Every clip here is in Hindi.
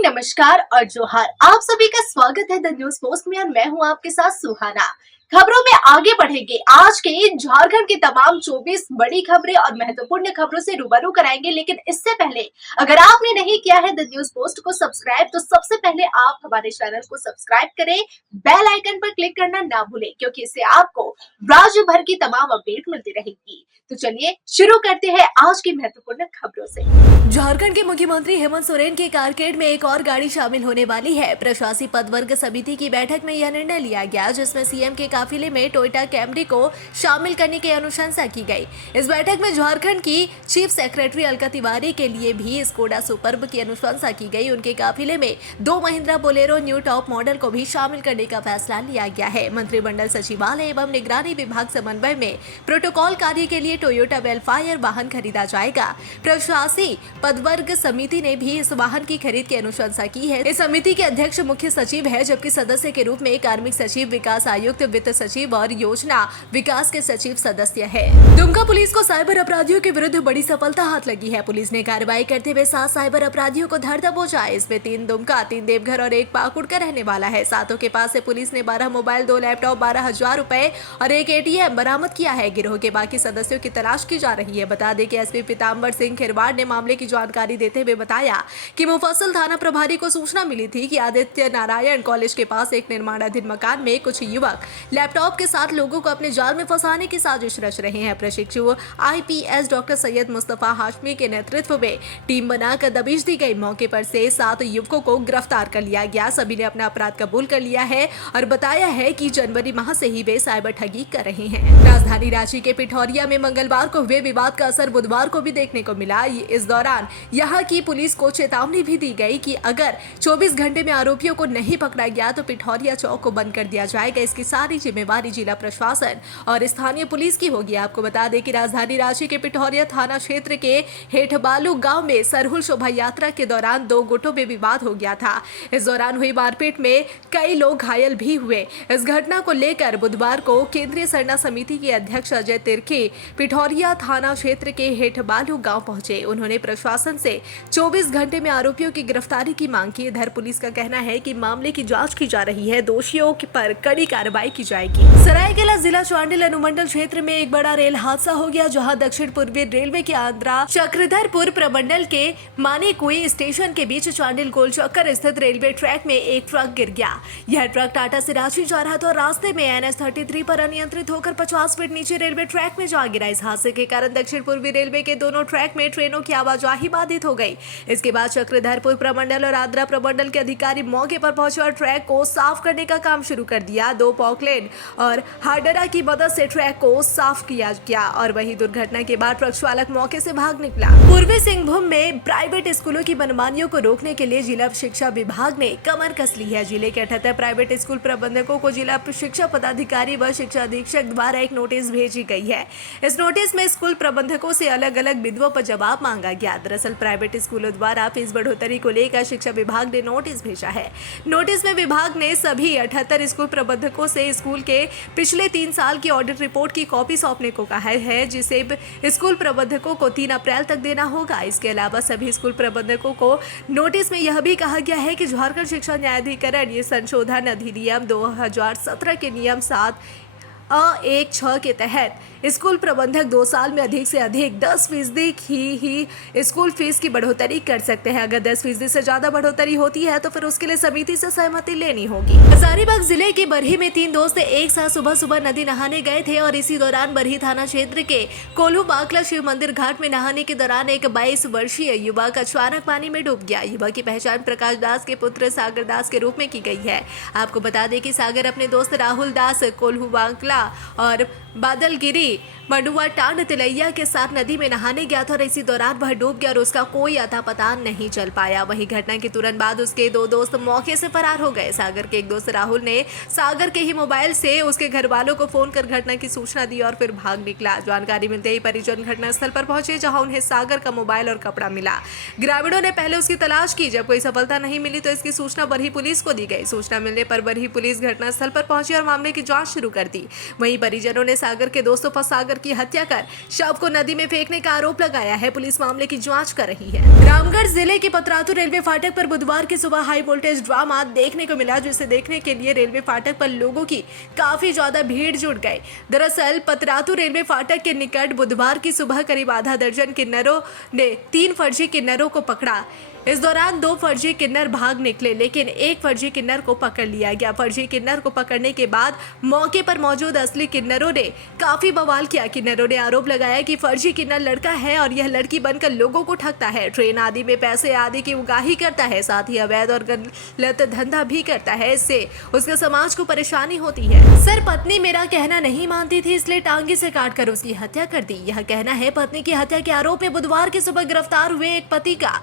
मॉर्निंग, नमस्कार और जोहार। आप सभी का स्वागत है द न्यूज पोस्ट में और मैं हूं आपके साथ सुहाना। खबरों में आगे बढ़ेंगे। आज के झारखंड की तमाम 24 बड़ी खबरें और महत्वपूर्ण खबरों से रूबरू कराएंगे, लेकिन इससे पहले अगर आपने नहीं किया है द न्यूज पोस्ट को सब्सक्राइब, तो सबसे पहले आप हमारे चैनल को सब्सक्राइब करें, बेल आइकन पर क्लिक करना ना भूलें, क्योंकि इससे आपको राज्य भर की तमाम अपडेट मिलती रहेगी। तो चलिए शुरू करते हैं आज की महत्वपूर्ण खबरों से। झारखंड के मुख्यमंत्री हेमंत सोरेन के कारकेड में एक और गाड़ी शामिल होने वाली है। प्रशासी पदवर्ग समिति की बैठक में यह निर्णय लिया गया, जिसमें सीएम के काफिले में टोयोटा कैमरी को शामिल करने की अनुशंसा की गई। इस बैठक में झारखंड की चीफ सेक्रेटरी अलका तिवारी के लिए भी स्कोडा सुपर्ब की अनुशंसा की गई। उनके काफिले में 2 Mahindra Bolero new top model को भी शामिल करने का फैसला लिया गया है। मंत्रिमंडल सचिवालय एवं निगरानी विभाग समन्वय में प्रोटोकॉल कार्य के लिए टोयोटा वेलफायर वाहन खरीदा जाएगा। प्रशासी पदवर्ग समिति ने भी इस वाहन की खरीद की अनुशंसा की है। इस समिति के अध्यक्ष मुख्य सचिव है, जबकि सदस्य के रूप में कार्मिक सचिव, विकास आयुक्त, वित्त सचिव और योजना विकास के सचिव सदस्य है। दुमका पुलिस को साइबर अपराधियों के विरुद्ध बड़ी सफलता हाथ लगी है। पुलिस ने कार्रवाई करते हुए 7 साइबर अपराधियों को धर दबोचा। इसमें 3 दुमका, 3 देवघर और 1 पाकुड़ का रहने वाला है। सातों के पास से पुलिस ने 12 मोबाइल, 2 लैपटॉप, 12,000 रुपए और 1 ATM बरामद किया है। गिरोह के बाकी सदस्यों की तलाश की जा रही है। बता दें कि एसपी पीताम्बर सिंह खिरवाड़ ने मामले की जानकारी देते हुए बताया कि मुफस्सिल थाना प्रभारी को सूचना मिली थी कि आदित्य नारायण कॉलेज के पास एक निर्माणाधीन मकान में कुछ युवक लैपटॉप के साथ लोगों को अपने जाल में फंसाने की साजिश रच रहे हैं। प्रशिक्षु IPS डॉक्टर सैयद मुस्तफा हाशमी के नेतृत्व में टीम बनाकर दबिश दी गई। मौके पर से 7 युवकों को गिरफ्तार कर लिया गया। सभी ने अपना अपराध कबूल कर लिया है और बताया है कि जनवरी माह से ही वे साइबर ठगी कर रहे हैं। राजधानी रांची के पिठौरिया में मंगलवार को हुए विवाद का असर बुधवार को भी देखने को मिला। इस दौरान यहाँ की पुलिस को चेतावनी भी दी गई कि अगर 24 घंटे में आरोपियों को नहीं पकड़ा गया तो पिठौरिया चौक को बंद कर दिया जाएगा। इसकी सारी जिम्मेवारी जिला प्रशासन और स्थानीय पुलिस की होगी। आपको बता दें कि राजधानी रांची के पिठौरिया थाना क्षेत्र के हेठबालू गांव में सरहुल शोभा यात्रा के दौरान 2 गुटों में विवाद हो गया था। इस दौरान हुई मारपीट में कई लोग घायल भी हुए। इस घटना को लेकर बुधवार को केंद्रीय सरना समिति के अध्यक्ष अजय तिर्की पिठौरिया थाना क्षेत्र के हेठबालू गांव पहुंचे। उन्होंने प्रशासन से 24 घंटे में आरोपियों की गिरफ्तारी की मांग की। इधर पुलिस का कहना है कि मामले की जांच की जा रही है, दोषियों पर कड़ी कार्रवाई की जाएगी। सरायकेला जिला चांडिल अनुमंडल क्षेत्र में एक बड़ा रेल हादसा हो गया, जहां दक्षिण पूर्वी रेलवे के आंध्रा चक्रधरपुर प्रमंडल के मानेकुई स्टेशन के बीच चांडिल गोल चक्कर स्थित रेलवे ट्रैक में एक ट्रक गिर गया। यह ट्रक टाटा से रांची जा रहा था और रास्ते में NH-33 पर अनियंत्रित होकर 50 फीट नीचे रेलवे ट्रैक में जा गिरा। इस हादसे के कारण दक्षिण पूर्वी रेलवे के दोनों ट्रैक में ट्रेनों की आवाजाही बाधित हो गई। इसके बाद चक्रधरपुर प्रमंडल और आंध्रा प्रमंडल के अधिकारी मौके पर पहुंचे और ट्रैक को साफ करने का काम शुरू कर दिया। 2 पॉकलेन और हार्डरा की मदद से ट्रैक को साफ किया गया और वही दुर्घटना के बाद ट्रक चालक मौके से भाग निकला। पूर्वी सिंहभूम में प्राइवेट स्कूलों की मनमानियों को रोकने के लिए जिला शिक्षा विभाग ने कमर कस ली है। जिले के 78 प्राइवेट स्कूल प्रबंधकों को जिला शिक्षा पदाधिकारी व शिक्षा अधीक्षक द्वारा एक नोटिस भेजी गई है। इस नोटिस में स्कूल प्रबंधकों से अलग अलग बिंदुओं पर जवाब मांगा गया। दरअसल प्राइवेट स्कूलों द्वारा फीस बढ़ोतरी को लेकर शिक्षा विभाग ने नोटिस भेजा है। नोटिस में विभाग ने सभी 78 स्कूल प्रबंधकों से स्कूल के पिछले 3 साल की ऑडिट रिपोर्ट की कॉपी सौंपने को कहा है, जिसे स्कूल प्रबंधकों को 3 अप्रैल तक देना होगा। इसके अलावा सभी स्कूल प्रबंधकों को नोटिस में यह भी कहा गया है कि झारखंड शिक्षा न्यायाधिकरण ये संशोधन अधिनियम 2017 के नियम 7(a)(1)(6) के तहत स्कूल प्रबंधक 2 साल में अधिक से अधिक 10% ही स्कूल फीस की बढ़ोतरी कर सकते हैं। अगर 10% से ज्यादा बढ़ोतरी होती है तो फिर उसके लिए समिति से सहमति लेनी होगी। हजारीबाग जिले के बरही में 3 दोस्त एक साथ सुबह सुबह नदी नहाने गए थे और इसी दौरान बरही थाना क्षेत्र के कोल्हू बाकला शिव मंदिर घाट में नहाने के दौरान एक 22 वर्षीय युवक अचानक पानी में डूब गया। युवक की पहचान प्रकाश दास के पुत्र सागर दास के रूप में की गई है। आपको बता दें कि सागर अपने दोस्त राहुल दास कोल्हू बाकला और बादलगिरी मंडुआ टांड तिलैया के साथ नदी में नहाने गया था और इसी दौरान वह डूब गया और उसका कोई अता पता नहीं चल पाया। वही घटना के तुरंत बाद उसके 2 दोस्त मौके से फरार हो गए। सागर के एक दोस्त राहुल ने सागर के ही मोबाइल से उसके घर वालों को फोन कर घटना की सूचना दी और फिर भाग निकला। जानकारी मिलते ही परिजन घटनास्थल पर पहुंचे, जहां उन्हें सागर का मोबाइल और कपड़ा मिला। ग्रामीणों ने पहले उसकी तलाश की। जब कोई सफलता नहीं मिली तो इसकी सूचना बरही पुलिस को दी गई। सूचना मिलने पर बरही पुलिस घटनास्थल पर पहुंची और मामले की जांच शुरू कर दी। वहीं परिजनों ने सागर के दोस्तों पर सागर की हत्या कर शव को नदी में फेंकने का आरोप लगाया है। पुलिस मामले की जांच कर रही है। रामगढ़ जिले के पतरातू रेलवे फाटक पर बुधवार की सुबह हाई वोल्टेज ड्रामा देखने को मिला, जिसे देखने के लिए रेलवे फाटक पर लोगों की काफी ज्यादा भीड़ जुट गई। दरअसल पतरातू रेलवे फाटक के निकट बुधवार की सुबह करीब आधा दर्जन किन्नरों ने 3 फर्जी किन्नरों को पकड़ा। इस दौरान 2 फर्जी किन्नर भाग निकले, लेकिन एक फर्जी किन्नर को पकड़ लिया गया। फर्जी किन्नर को पकड़ने के बाद मौके पर मौजूद असली किन्नरों ने काफी बवाल किया। किन्नरों ने आरोप लगाया कि फर्जी किन्नर लड़का है और यह लड़की बनकर लोगों को ठगता है, ट्रेन आदि में पैसे आदि की उगाही करता है, साथ ही अवैध और गलत धंधा भी करता है। इससे उसके समाज को परेशानी होती है। सर, पत्नी मेरा कहना नहीं मानती थी, इसलिए टांगी से काटकर उसकी हत्या कर दी। यह कहना है पत्नी की हत्या के आरोप में बुधवार की सुबह गिरफ्तार हुए एक पति का।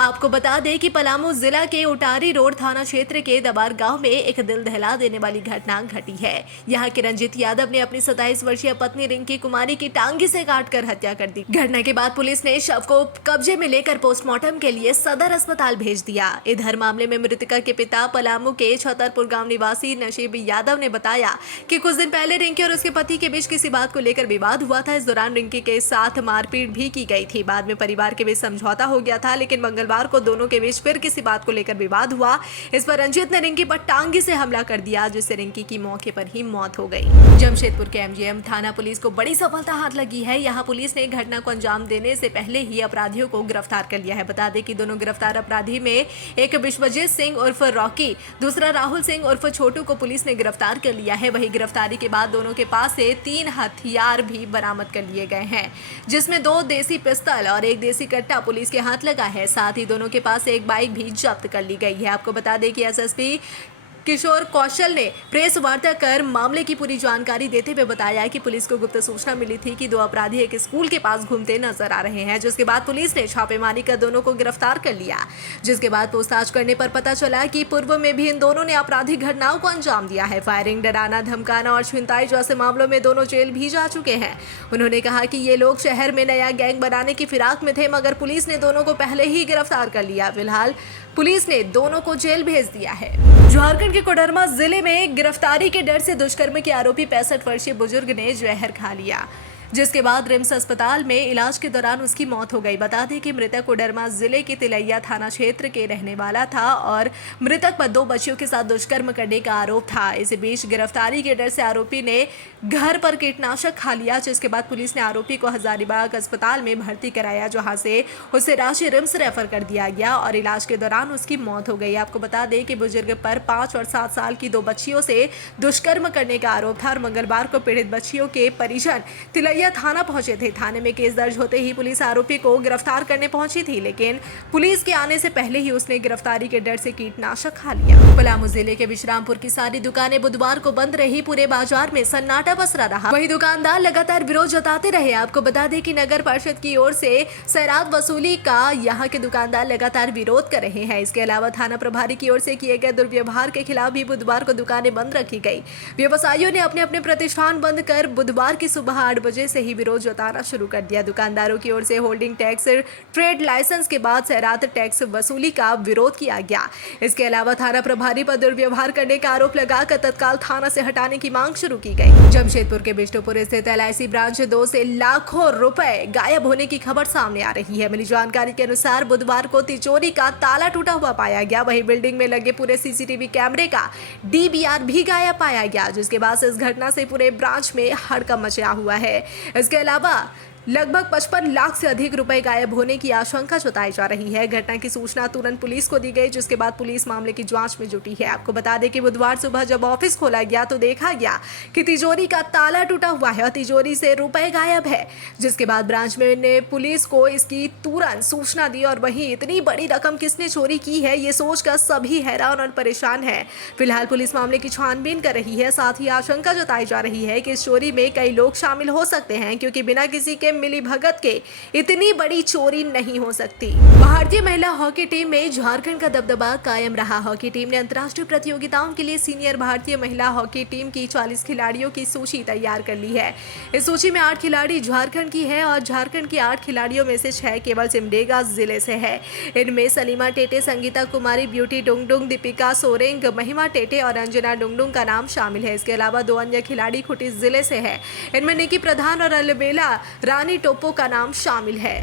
आपको बता दें कि पलामू जिला के उटारी रोड थाना क्षेत्र के दबार गांव में एक दिल दहला देने वाली घटना घटी है। यहां के रंजीत यादव ने अपनी 27 वर्षीय पत्नी रिंकी कुमारी की टांगी से काटकर हत्या कर दी। घटना के बाद पुलिस ने शव को कब्जे में लेकर पोस्टमार्टम के लिए सदर अस्पताल भेज दिया। इधर मामले में मृतका के पिता पलामू के छतरपुर गाँव निवासी नशीब यादव ने बताया कि कुछ दिन पहले रिंकी और उसके पति के बीच किसी बात को लेकर विवाद हुआ था। इस दौरान रिंकी के साथ मारपीट भी की गई थी। बाद में परिवार के बीच समझौता हो गया था, लेकिन मंगलवार को दोनों के बीच फिर किसी बात को लेकर विवाद हुआ। इस पर रंजीत ने रिंकी पर टांगी से हमला कर दिया, जिससे रिंकी की मौके पर ही मौत हो गई। जमशेदपुर के एमजीएम थाना पुलिस को बड़ी सफलता हाथ लगी है। यहां पुलिस ने घटना को अंजाम देने से पहले ही अपराधियों को गिरफ्तार कर लिया है। बता दें कि दोनों गिरफ्तार अपराधी में एक विश्वजीत सिंह उर्फ रॉकी, दूसरा राहुल सिंह उर्फ छोटू को पुलिस ने गिरफ्तार कर लिया है। वहीं गिरफ्तारी के बाद दोनों के पास से 3 हथियार भी बरामद कर लिए गए हैं, जिसमें 2 देसी पिस्तौल और 1 देसी कट्टा पुलिस के हाथ लगा है। साथ ही दोनों के पास एक बाइक भी जब्त कर ली गई है। आपको बता दें कि एसएसपी किशोर कौशल ने प्रेस वार्ता कर मामले की पूरी जानकारी देते हुए बताया कि पुलिस को गुप्त सूचना मिली थी कि 2 अपराधी एक स्कूल के पास घूमते नजर आ रहे हैं, जिसके बाद पुलिस ने छापेमारी कर दोनों को गिरफ्तार कर लिया। जिसके बाद पूछताछ करने पर पता चला कि पूर्व में भी इन दोनों ने आपराधिक घटनाओं को अंजाम दिया है। फायरिंग, डराना, धमकाना और छिनताई जैसे मामलों में दोनों जेल भी जा चुके हैं। उन्होंने कहा कि ये लोग शहर में नया गैंग बनाने की फिराक में थे, मगर पुलिस ने दोनों को पहले ही गिरफ्तार कर लिया। फिलहाल पुलिस ने दोनों को जेल भेज दिया है। झारखंड के कोडरमा जिले में गिरफ्तारी के डर से दुष्कर्म के आरोपी 65 वर्षीय बुजुर्ग ने जहर खा लिया, जिसके बाद रिम्स अस्पताल में इलाज के दौरान उसकी मौत हो गई। बता दें कि मृतक कोडरमा जिले के तिलैया थाना क्षेत्र के रहने वाला था और मृतक पर 2 बच्चियों के साथ दुष्कर्म करने का आरोप था। इसी बीच गिरफ्तारी के डर से आरोपी ने घर पर कीटनाशक खा लिया, जिसके बाद पुलिस ने आरोपी को हजारीबाग अस्पताल में भर्ती कराया, जहां से उसे रांची रिम्स रेफर कर दिया गया और इलाज के दौरान उसकी मौत हो गई। आपको बता दें कि बुजुर्ग पर 5 और 7 साल की 2 बच्चियों से दुष्कर्म करने का आरोप था और मंगलवार को पीड़ित बच्चियों के परिजन तिलैया थाना पहुंचे थे। थाने में केस दर्ज होते ही पुलिस आरोपी को गिरफ्तार करने पहुंची थी, लेकिन पुलिस के आने से पहले ही उसने गिरफ्तारी के डर से कीटनाशक खा लिया। पलामू जिले के विश्रामपुर की सारी दुकानें बुधवार को बंद रही। पूरे बाजार में सन्नाटा पसरा रहा। वहीं दुकानदार लगातार विरोध जताते रहे। आपको बता दें कि नगर परिषद की ओर से सैरात वसूली का यहां के दुकानदार लगातार विरोध कर रहे हैं। इसके अलावा थाना प्रभारी की ओर से किए गए दुर्व्यवहार के खिलाफ भी बुधवार को दुकानें बंद रखी गई। व्यवसायियों ने अपने अपने प्रतिष्ठान बंद कर बुधवार की सुबह 8 बजे से ही विरोध जताना शुरू कर दिया। दुकानदारों की ओर से होल्डिंग टैक्स, ट्रेड लाइसेंस के बाद सैरात टैक्स वसूली का विरोध किया गया। इसके अलावा थाना प्रभारी पर दुर्व्यवहार करने का आरोप लगाकर तत्काल थाना से हटाने की मांग शुरू की गई। जमशेदपुर के बिष्टुपुर स्थित LIC ब्रांच 2 से लाखों रुपए गायब होने की खबर सामने आ रही है। मिली जानकारी के अनुसार बुधवार को तिजोरी का ताला टूटा हुआ पाया गया। वहीं बिल्डिंग में लगे पूरे CCTV कैमरे का DVR भी गायब पाया गया, जिसके बाद इस घटना से पूरे ब्रांच में हड़कंप मचा हुआ है। इसके अलावा लगभग 55 लाख से अधिक रुपए गायब होने की आशंका जताई जा रही है। घटना की सूचना तुरंत पुलिस को दी गई, जिसके बाद पुलिस मामले की जांच में जुटी है। आपको बता दें कि बुधवार सुबह जब ऑफिस खोला गया तो देखा गया कि तिजोरी का ताला टूटा हुआ है और तिजोरी से रुपए गायब है, जिसके बाद ब्रांच में ने पुलिस को इसकी तुरंत सूचना दी और वहीं इतनी बड़ी रकम किसने चोरी की है ये सोचकर सभी हैरान और परेशान है। फिलहाल पुलिस मामले की छानबीन कर रही है। साथ ही आशंका जताई जा रही है कि इस चोरी में कई लोग शामिल हो सकते हैं, क्योंकि बिना किसी के सीएम मिलीभगत के इतनी बड़ी चोरी नहीं हो सकती। भारतीय महिला हॉकी टीम में झारखंड का दबदबा कायम रहा। हॉकी टीम ने अंतर्राष्ट्रीय प्रतियोगिताओं के लिए सीनियर भारतीय महिला हॉकी टीम की 40 खिलाड़ियों की सूची तैयार कर ली है। इस सूची में 8 खिलाड़ी झारखंड की है और झारखंड की 8 खिलाड़ियों में से 6 केवल सिमडेगा जिले से है। इनमें सलीमा टेटे, संगीता कुमारी, ब्यूटी डुंगडुंग, दीपिका सोरेंग, महिमा टेटे और अंजना डुंगडुंग का नाम शामिल है। इसके अलावा 2 अन्य खिलाड़ी खुटी जिले से है। इनमें निकी प्रधान और अलबेला रानी टोप्पो का नाम शामिल है।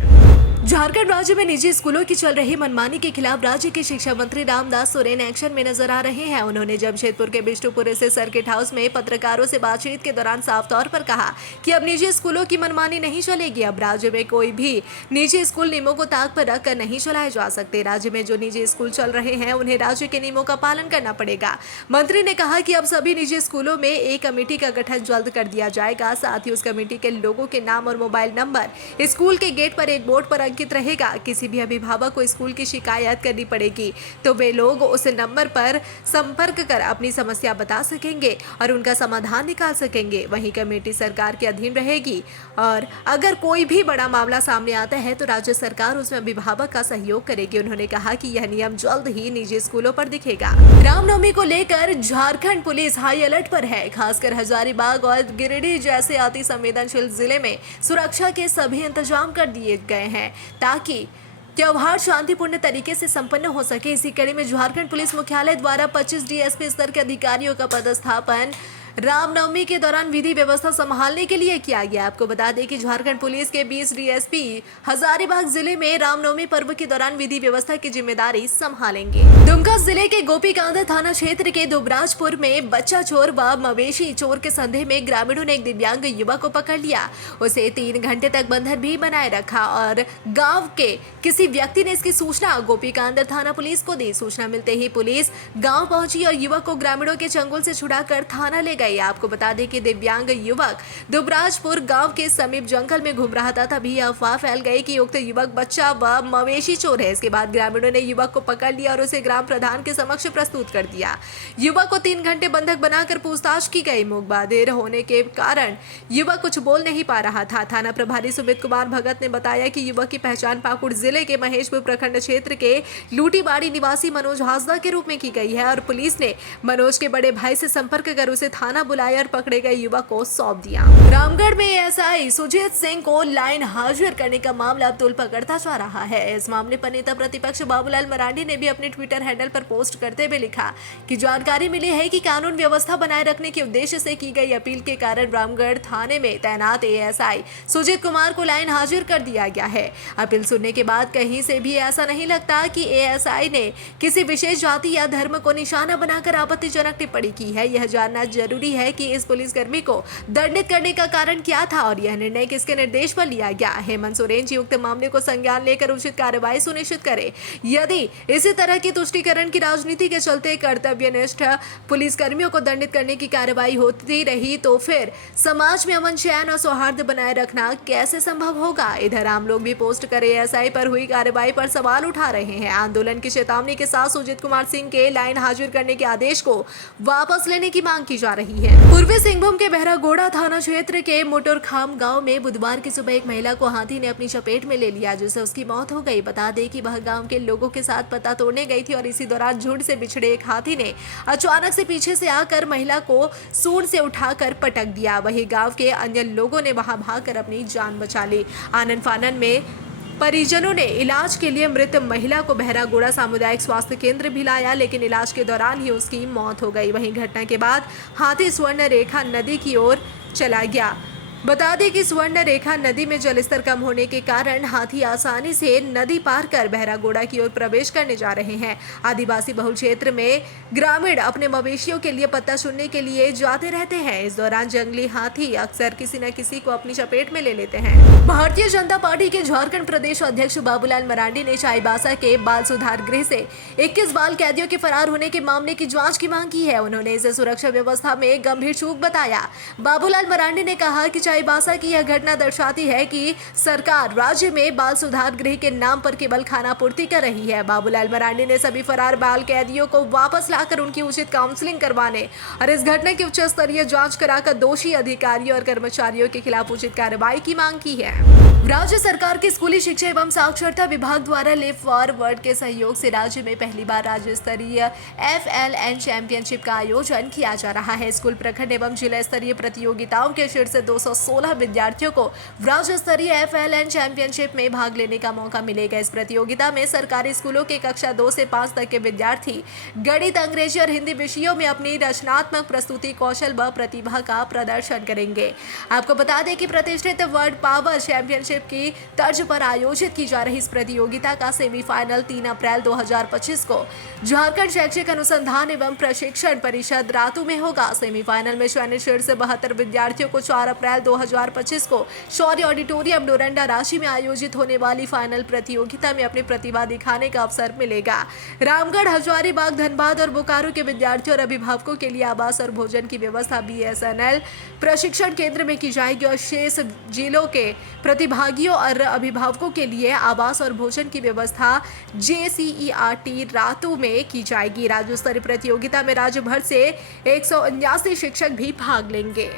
झारखंड राज्य में निजी स्कूलों की चल रही मनमानी के खिलाफ राज्य के शिक्षा मंत्री रामदास सोरेन एक्शन में नजर आ रहे हैं। उन्होंने जमशेदपुर के बिष्टुपुर स्थित सर्किट हाउस में पत्रकारों से बातचीत के दौरान साफ तौर पर कहा कि अब निजी स्कूलों की मनमानी नहीं चलेगी। अब राज्य में कोई भी निजी स्कूल नियमों को ताक पर रखकर नहीं चलाए जा सकते। राज्य में जो निजी स्कूल चल रहे हैं उन्हें राज्य के नियमों का पालन करना पड़ेगा। मंत्री ने कहा कि अब सभी निजी स्कूलों में एक कमेटी का गठन जल्द कर दिया जाएगा। साथ ही उस कमेटी के लोगों के नाम और मोबाइल नंबर स्कूल के गेट पर एक बोर्ड पर अंकित रहेगा। किसी भी अभिभावक को स्कूल की शिकायत करनी पड़ेगी तो वे लोग उस नंबर पर संपर्क कर अपनी समस्या बता सकेंगे और उनका समाधान निकाल सकेंगे। वहीं कमेटी सरकार के अधीन रहेगी और अगर कोई भी बड़ा मामला सामने आता है तो राज्य सरकार उसमें अभिभावक का सहयोग करेगी। उन्होंने कहा कि यह नियम जल्द ही निजी स्कूलों पर दिखेगा। रामनवमी को लेकर झारखंड पुलिस हाई अलर्ट पर है। खासकर हजारीबाग और गिरिडीह जैसे अति संवेदनशील जिले में सुरक्षा के सभी इंतजाम कर दिए गए हैं ताकि त्योहार शांतिपूर्ण तरीके से संपन्न हो सके। इसी कड़ी में झारखंड पुलिस मुख्यालय द्वारा 25 डीएसपी स्तर के अधिकारियों का पदस्थापन रामनवमी के दौरान विधि व्यवस्था संभालने के लिए किया गया। आपको बता दें कि झारखंड पुलिस के 20 डीएसपी हजारीबाग जिले में रामनवमी पर्व के दौरान विधि व्यवस्था की जिम्मेदारी संभालेंगे। दुमका जिले के गोपीकांद थाना क्षेत्र के दुबराजपुर में बच्चा चोर व मवेशी चोर के संदेह में ग्रामीणों ने एक दिव्यांग युवक को पकड़ लिया। उसे 3 घंटे तक बंधन भी बनाए रखा और गाँव के किसी व्यक्ति ने इसकी सूचना गोपीकांद थाना पुलिस को दी। सूचना मिलते ही पुलिस गाँव पहुंची और युवक को ग्रामीणों के चंगुल से छुड़ाकर थाना ले गई। आपको बता दें कि दिव्यांग युवक दुबराजपुर गांव के समीप जंगल में घूम रहा था। तभी यह अफवाह फैल गई कि उक्त युवक बच्चा व मवेशी चोर है। इसके बाद ग्रामीणों ने युवक को पकड़ लिया और उसे ग्राम प्रधान के समक्ष प्रस्तुत कर दिया। युवक को 3 घंटे बंधक बनाकर पूछताछ की गई। मूक बधिर होने के कारण युवक कुछ बोल नहीं पा रहा था। थाना प्रभारी सुमित कुमार भगत ने बताया कि युवक की पहचान पाकुड़ जिले के महेशपुर प्रखंड क्षेत्र के लूटीबाड़ी निवासी मनोज हासदा के रूप में की गई है और पुलिस ने मनोज के बड़े भाई से संपर्क कर उसे थाना बुलाया और पकड़े गए युवक को सौंप दिया। रामगढ़ में एएसआई सुजीत सिंह को लाइन हाजिर करने का मामला अब तूल पकड़ता जा रहा है। इस मामले पर नेता प्रतिपक्ष बाबूलाल मरांडी ने भी अपने ट्विटर हैंडल पर पोस्ट करते हुए लिखा कि जानकारी मिली है कि कानून व्यवस्था बनाए रखने के उद्देश्य से की गई अपील के कारण रामगढ़ थाने में तैनात एएसआई सुजीत कुमार को लाइन हाजिर कर दिया गया है। अपील सुनने के बाद कहीं से भी ऐसा नहीं लगता कि एएसआई ने किसी विशेष जाति या धर्म को निशाना बनाकर आपत्तिजनक टिप्पणी की है। यह जानना जरूरी है कि इस पुलिसकर्मी को दंडित करने का कारण क्या था और यह निर्णय किसके निर्देश पर लिया गया। हेमंत सोरेन जी उक्त मामले को संज्ञान लेकर उचित कार्रवाई सुनिश्चित करें। यदि इसी तरह की तुष्टीकरण की राजनीति के चलते कर्तव्यनिष्ठ पुलिसकर्मियों को दंडित करने की कार्रवाई होती रही तो फिर समाज में अमन चैन और सौहार्द बनाए रखना कैसे संभव होगा। इधर आम लोग भी पोस्ट कर एएसआई पर हुई कार्रवाई पर सवाल उठा रहे हैं। आंदोलन की चेतावनी के साथ सुजीत कुमार सिंह के लाइन हाजिर करने के आदेश को वापस लेने की मांग की जा रही है। पूर्वी सिंहभूम के बहरागोड़ा थाना क्षेत्र के मोटरखाम गांव में बुधवार की सुबह एक महिला को हाथी ने अपनी चपेट में ले लिया जिससे उसकी मौत हो गई। बता दें कि वह गांव के लोगों के साथ पत्ता तोड़ने गई थी और इसी दौरान झुंड से बिछड़े एक हाथी ने अचानक से पीछे से आकर महिला को सूंड से उठाकर पटक दिया। वहीं गांव के अन्य लोगों ने वहां भागकर अपनी जान बचा ली। आनन फानन में परिजनों ने इलाज के लिए मृत महिला को बहरागोड़ा सामुदायिक स्वास्थ्य केंद्र भी लाया लेकिन इलाज के दौरान ही उसकी मौत हो गई। वहीं घटना के बाद हाथी स्वर्ण रेखा नदी की ओर चला गया। बता दें कि स्वर्ण रेखा नदी में जलस्तर कम होने के कारण हाथी आसानी से नदी पार कर बहरागोड़ा की ओर प्रवेश करने जा रहे हैं। आदिवासी बहुल क्षेत्र में ग्रामीण अपने मवेशियों के लिए पत्ता चुनने के लिए जाते रहते हैं। इस दौरान जंगली हाथी अक्सर किसी न किसी को अपनी चपेट में ले लेते हैं। भारतीय जनता पार्टी के झारखंड प्रदेश अध्यक्ष बाबूलाल मरांडी ने चाईबासा के बाल सुधार गृह से 21 बाल कैदियों के फरार होने के मामले की जाँच की मांग की है। उन्होंने इसे सुरक्षा व्यवस्था में गंभीर चूक बताया। बाबूलाल मरांडी ने कहा कि चाईबासा की यह घटना दर्शाती है कि सरकार राज्य में बाल सुधार गृह के नाम पर केवल खाना पूर्ति कर रही है। बाबूलाल मरांडी ने सभी फरार बाल कैदियों को वापस लाकर उनकी उचित काउंसलिंग करवाने और इस घटना की उच्च स्तरीय जांच कराकर दोषी अधिकारियों और कर्मचारियों के खिलाफ उचित कार्रवाई की मांग की है। राज्य सरकार के स्कूली शिक्षा एवं साक्षरता विभाग द्वारा लिव फॉरवर्ड के सहयोग से राज्य में पहली बार राज्य स्तरीय FLN चैंपियनशिप का आयोजन किया जा रहा है। स्कूल, प्रखंड एवं जिला स्तरीय प्रतियोगिताओं के शीर्ष 216 विद्यार्थियों को राज्य स्तरीय FLN चैंपियनशिप में भाग लेने का मौका मिलेगा। इस प्रतियोगिता में सरकारी स्कूलों के कक्षा 2 से 5 तक के विद्यार्थी गणित, अंग्रेजी और हिंदी विषयों में अपनी रचनात्मक प्रस्तुति कौशल व प्रतिभा का प्रदर्शन करेंगे। आपको बता दें कि प्रतिष्ठित वर्ल्ड पावर चैंपियनशिप की तर्ज पर आयोजित की जा रही इस प्रतियोगिता का सेमीफाइनल 3 अप्रैल 2025 को झारखंड शैक्षिक अनुसंधान एवं प्रशिक्षण परिषद रातू में होगा। सेमीफाइनल में चयनित शीर्ष 72 विद्यार्थियों को 4 अप्रैल 2025 को शौर्य ऑडिटोरियम डोरंडा रांची में आयोजित होने वाली फाइनल प्रतियोगिता में अपनी प्रतिभा दिखाने का अवसर मिलेगा। रामगढ़, हजारीबाग, धनबाद और बोकारो के विद्यार्थियों और अभिभावकों के लिए आवास और भोजन की व्यवस्था BSNL प्रशिक्षण केंद्र में की जाएगी और शेष जिलों के प्रतिभागियों और अभिभावकों के लिए आवास और भोजन की व्यवस्था JCERT रातू में की जाएगी। राज्य स्तरीय प्रतियोगिता में राज्य भर से 179 शिक्षक भी भाग लेंगे।